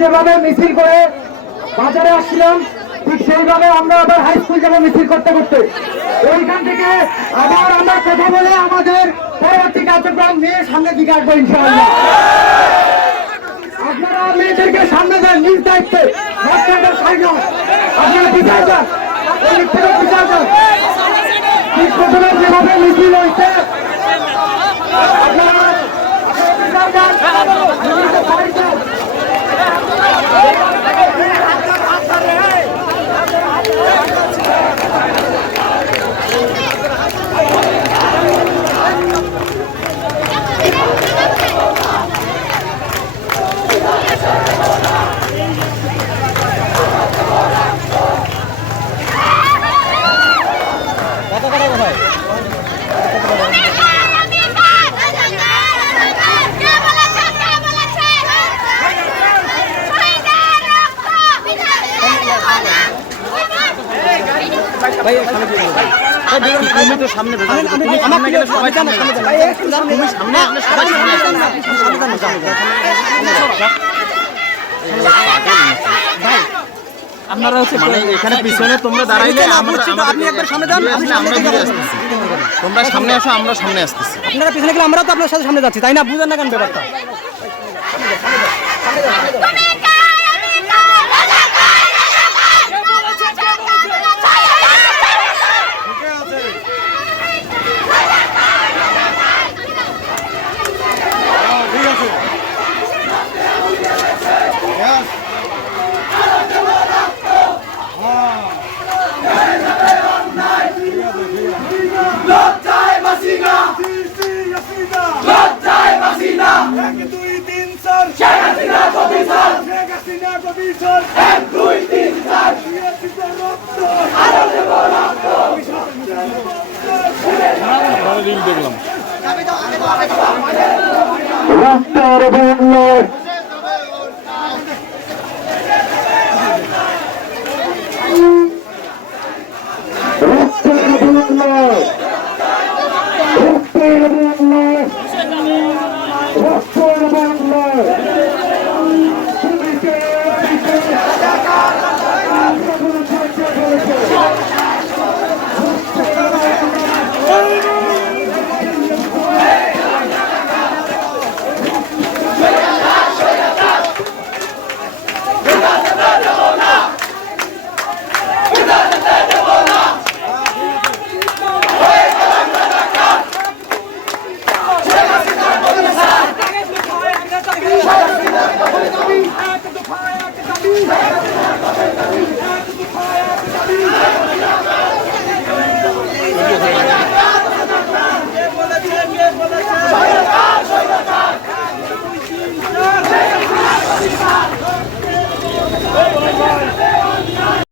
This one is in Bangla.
যেভাবে মিছিল করে বাজারে আসছিলাম ঠিক সেইভাবে আমরা আবার হাই স্কুল যাবো মিছিল করতে করতে। ওইখান থেকে আবার আমরা কথা বলে আমাদের পরবর্তী কার্যক্রম নিয়ে সামনের দিকে আসবো ইনশাআল্লাহ। আপনারা মেয়েদেরকে সামনে যান নিজ দায়িত্বে, আপনারা বিচার যান, ওই দিক থেকে বিচার যান। ঠিক প্রথমে যেভাবে মিছিল হয়েছে আপনারা বিচার যান, তুমি তো সামনে সবাই সামনে আপনারা হচ্ছে মানে এখানে পিছনে তোমরা দাঁড়াইলে আপনি একবার সামনে যান, তোমরা সামনে আসো, আমরা সামনে আসতেছি। আপনারা পিছনে গেলে আমরাও তো আপনার সাথে সামনে যাচ্ছি, তাই না? বুঝেন না কেন ব্যাপারটা? লজ্জায় বাসিনা 1 2 3 4